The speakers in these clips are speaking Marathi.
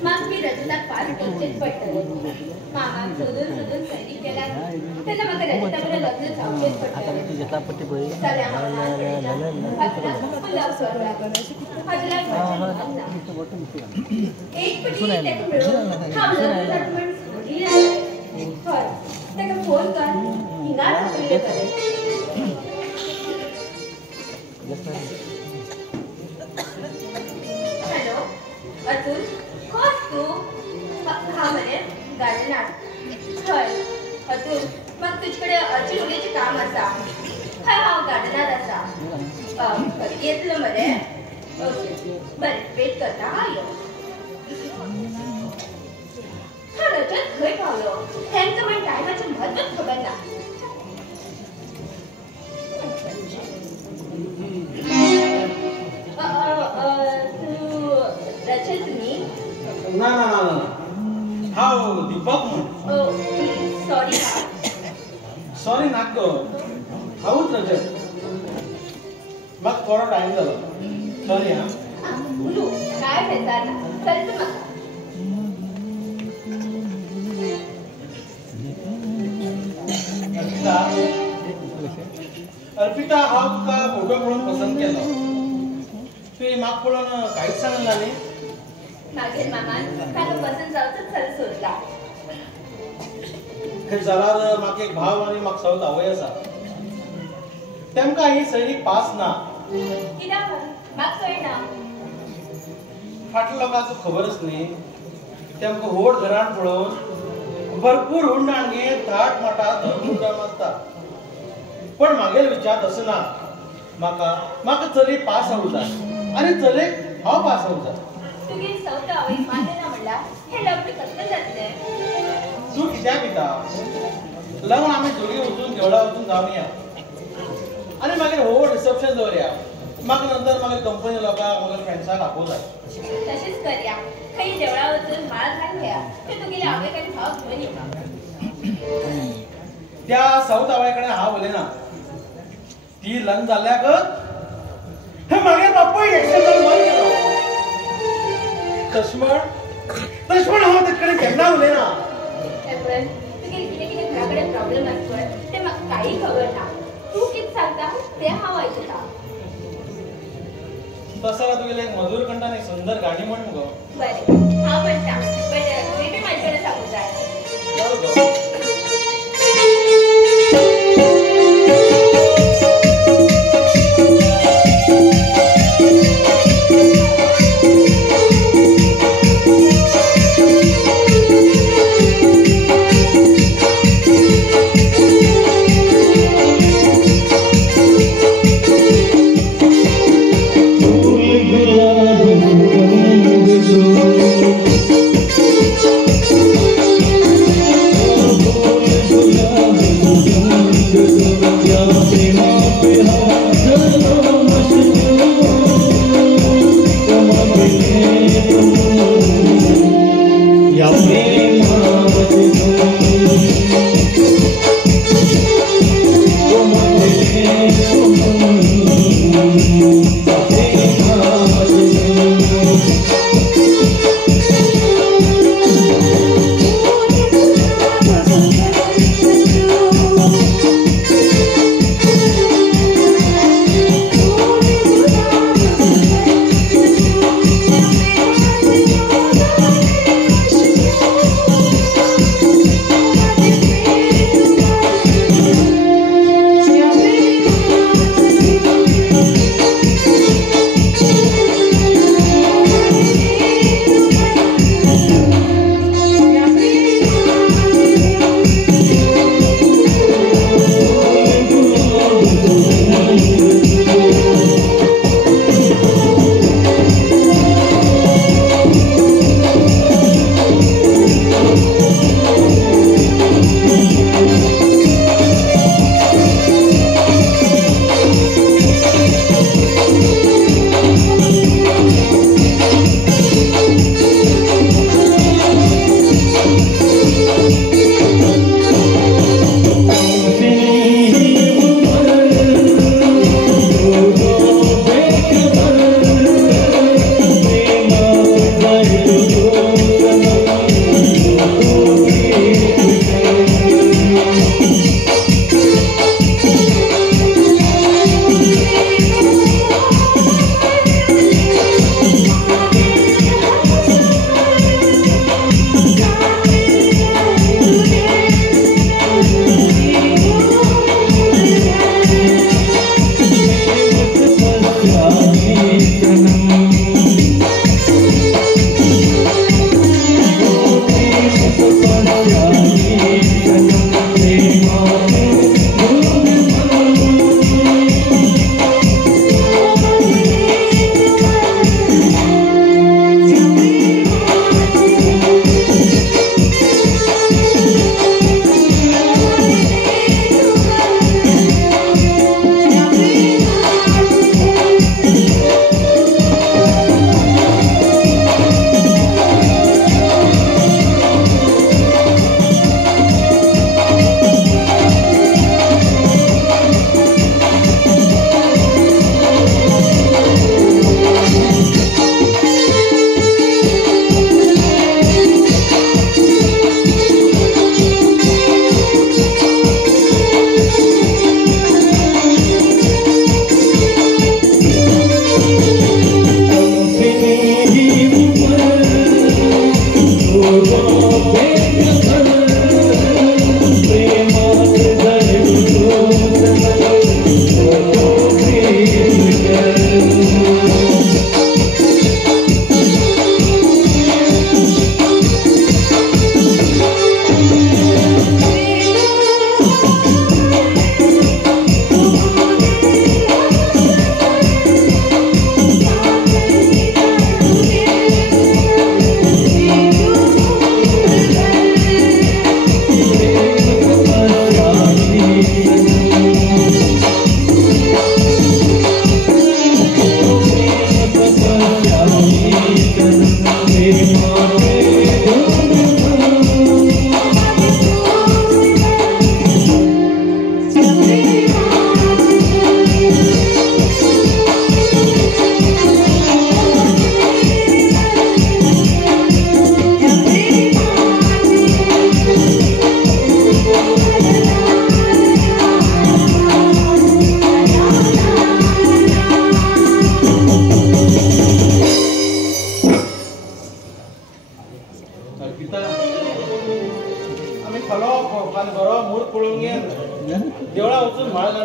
मग मी रजताक फार टोचेत पडटले मामा सोदून सैनिक केला त्याला मग रजताकडे लग्न जाऊचेच पडटले एक पटी फोन कर हिंगा हॅलो अतुल कोण तू हा म्हणे गार्डनात खय अतुल मग तुझ्याकडे चिडुलेचे काम असा हा हा गार्डनात असा येतलं मरे ओके बरें वेट करता हा यो हा रजत खंय पावलो तेंका पण टायमाचें म्हत्वच खबर ना रजत न्ही ना ना ना हांव दीपक सॉरी सॉरी नाका हांवूच रजत म्हाका थोडो टायम जालो सॉरी हा उलू काय बेजार ना चल तू म्हाका अर्पिता हांव तुका फोटो पळोवन पसंत केलो तुवें म्हाका पळोवन कांयच सांगला न्ही मागीर मामान ताका पसंत जावचोच चल सोदला जाल्यार म्हाका एक भाव आनी म्हाका सवत आवय आसा तेमकां ही सैनीक पास ना कित्याक म्हाका कळना फाटल्या लोकांचो खबरच न्ही तेमकां व्हड घरांत पळोवन भरपूर हुंडाणगे थाट माटात धर्ममुद्राम आसता पण म्हागेलो विचार तसो ना म्हाका चली पास जावूं जाय आनी चलेक हांव पास जावूं जाय तुगे सवत आवय मान्य ना म्हणल्यार हे लग्न कसलें जातलें तूं कित्याक भिता लग्न आमी दोगी वचून देवळा वचून जावन या आनी मागीर व्हड रिसेप्शन दवरया म्हाका नंतर मागीर कंपनी लोकांक मागीर फ्रेंड्सांक आपोवं जाय तशेंच करया खंय देवळा वचून माळ घालून घेया ते तुगेले आवयक आनी भावाक घेवन येवया त्या साऊथ आवय कडेन हांव उलयना ती लग्न जाल्ल्याकच हे मागीर बापूय एक्सिडेंटान मर गेलो तशमण हांव तेजे कडेन केन्ना उलयना तुगेले कितें कितें घरा कडेन प्रॉब्लेम आसपय ते म्हाका कांय खबर ना तूं कितें सांगता तें हांव आयकतां तसो जाल्यार तुगेले एक मधुर कंठान एक सुंदर गाणी म्हण मुगो बरें हांव म्हणटा बट बेबी म्हाजे कडेन सांगूंक जाय चल गो Oh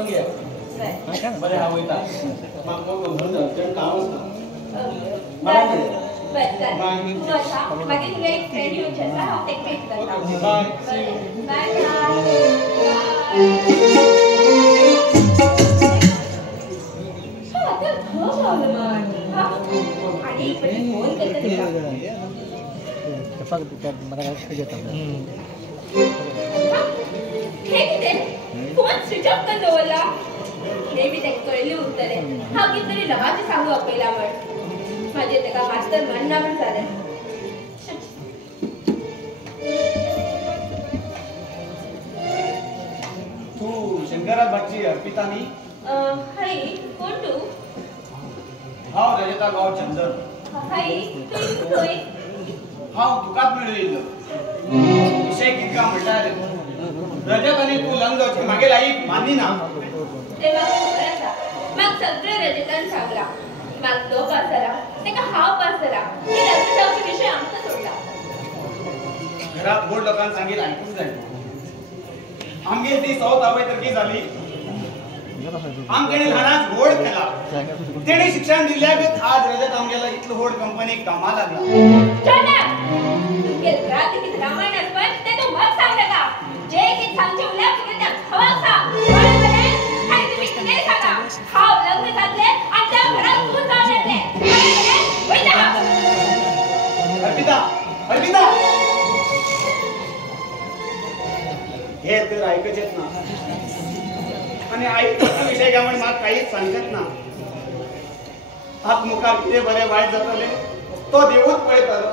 करून घ्या बरं. बरे हा वयता म्हाका गंमत अर्जंट काम आसता बरं, चालेल. तू वचा. मागीर तुका एक फ्रेंड येवची आसा, हांव तेका भेट करता. Okay, bye. बरें. Bye bye. हा, आता खंय पावलो मार? हा? आनी एक फावटी फोन करता तेका. हे कितें? फोन स्विच ऑफ करून दवरला? हे बी तेका कळिल्लें उरतलें. हांव कितें तरी लगाचें सांगू आपयला म्हण. माझे तेका मास्तर म्हणना म्हण जालें. तू शंकरात भाची अर्पिता न्ही? हाय, कोण तू? हांव रजता गांव चंदन. हाय, तू इतलो खंय? हांव तुकाच मेळूं येयल्लो. विशय कितका म्हणल्यार रजत आनी तू लग्न जावची मागे लायक मान्नी ना. ते म्हाका खबर आसा. म्हाका सगळें रजतान सांगला. म्हाका तो पास जाला, तेका हांव पास जाला. हे लग्न जावचे विशय आमकां सोडला. घरात गोड लोकांनी सांगीत आयकूंक जाय. आमगेर ती सौत आवय तर की जाली. आमगेणी ल्हानाच व्हड केला. तेणे शिक्षण दिल्ल्यागत आज रजत आमगेला इतलो व्हड कंपनीक कामा लागला. तुमगे घरात कितें रामायण आसपय तें तूं म्हाका सांग नाका. जे कितें सांगचें उरल्या तुवें तें घोवाक सांग. कळ्ळें मरे? आनी तुमी कितेंय सांगा. हांव लग्न जातलें आनी त्या घरात तूं जावन येतलें. कळ्ळें मरे? वयता हांव. अर्पिता, अर्पिता! हे तर ऐकचेत ना. आणि ऐकता विषय घ्या म्हण म्हाका काहीच सांगत ना. आत मुखार कितें बरें वायट जातलें तो देवूच पळयतालो.